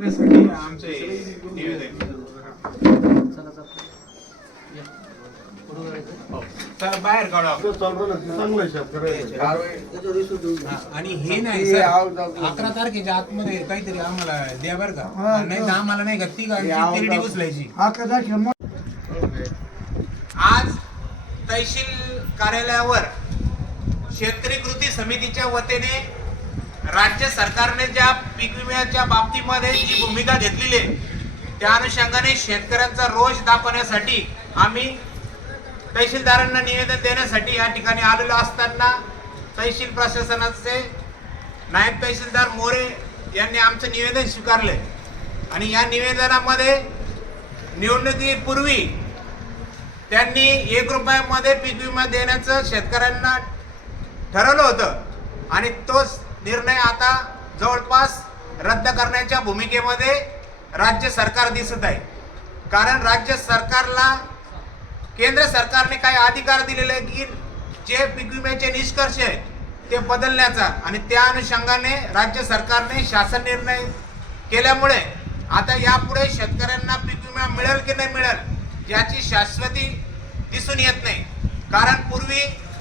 त्यासाठी आमचे निवेदन हो. बाहेर काढू. हा, आणि हे नाही सर अकरा तारखेच्या आतमध्ये काहीतरी आम्हाला द्या बरं का. नाही तर आम्हाला नाही का ती तिरडी उचलायची आज तहसील कार्यालयावर शेतकरी कृती समितीच्या वतीने राज्य सरकारने ज्या पीक विम्याच्या बाबतीमध्ये जी भूमिका घेतलेली आहे त्या अनुषंगाने शेतकऱ्यांचा रोष दाखवण्यासाठी आम्ही तहसीलदारांना निवेदन देण्यासाठी या ठिकाणी आलेलो असताना तहसील प्रशासनाचे नायब तहसीलदार मोरे यांनी आमचं निवेदन स्वीकारले आणि या निवेदनामध्ये निवडणुकीपूर्वी त्यांनी एक रुपयामध्ये पीक विमा देण्याचं शेतकऱ्यांना ठरवलं होतं. आणि तोच निर्णय आता जवळपास रद्द करण्याच्या भूमिकेमध्ये राज्य सरकार दिसत आहे. कारण राज्य सरकारला केंद्र सरकारने काही अधिकार दिलेले आहे की जे पीक विम्याचे निष्कर्ष आहेत ते बदलण्याचा आणि त्या अनुषंगाने राज्य सरकारने शासन निर्णय केल्यामुळे आता यापुढे शेतकऱ्यांना पीक विमा मिळेल की नाही मिळेल याची शाश्वती दिसून येत नाही. कारण पूर्वी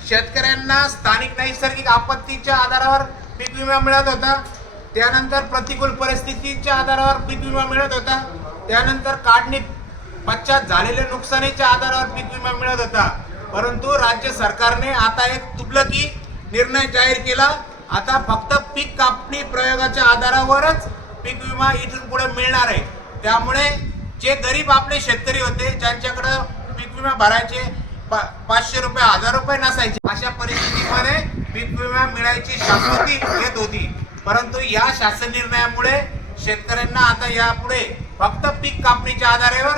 शेतकऱ्यांना स्थानिक नैसर्गिक आपत्तीच्या आधारावर पीक विमा मिळत होता. त्यानंतर प्रतिकूल परिस्थितीच्या आधारावर पीक विमा मिळत होता. त्यानंतर काढणी पश्चात झालेल्या नुकसानीच्या आधारावर पीक विमा मिळत होता. परंतु राज्य सरकारने आता एक तुबलकी निर्णय जाहीर केला. आता फक्त पीक कापणी प्रयोगाच्या आधारावरच पीक विमा इथून पुढे मिळणार आहे. त्यामुळे जे गरीब आपले शेतकरी होते ज्यांच्याकडं पीक विमा भरायचे पा- पाचशे रुपये हजार रुपये नसायचे अशा परिस्थितीमध्ये पीक विमा मिळायची शाश्वती होती परंतु या शासन निर्णयामुळे शेतकऱ्यांना आता यापुढे फक्त पीक कापणीच्या आधारेवर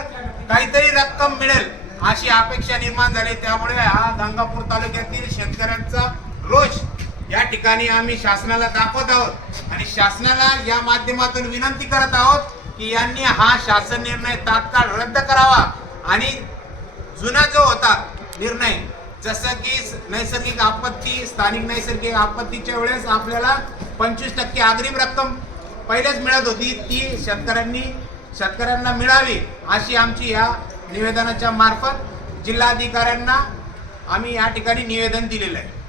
काहीतरी रक्कम मिळेल अशी अपेक्षा निर्माण झाली. त्यामुळे हा गंगापूर तालुक्यातील शेतकऱ्यांचा रोष या ठिकाणी आम्ही शासनाला दाखवत आहोत. आणि शासनाला या माध्यमातून विनंती करत आहोत की यांनी हा शासन निर्णय तात्काळ रद्द करावा. आणि जुना जो होता निर्णय जसं की नैसर्गिक आपत्ती स्थानिक नैसर्गिक आपत्तीच्या वेळेस आपल्याला पंचवीस टक्के अग्रिम रक्कम पहिलेच मिळत होती. ती शेतकऱ्यांनी शेतकऱ्यांना मिळावी अशी आमची या निवेदनाच्या मार्फत जिल्हाधिकाऱ्यांना आम्ही या ठिकाणी निवेदन दिलेलं आहे.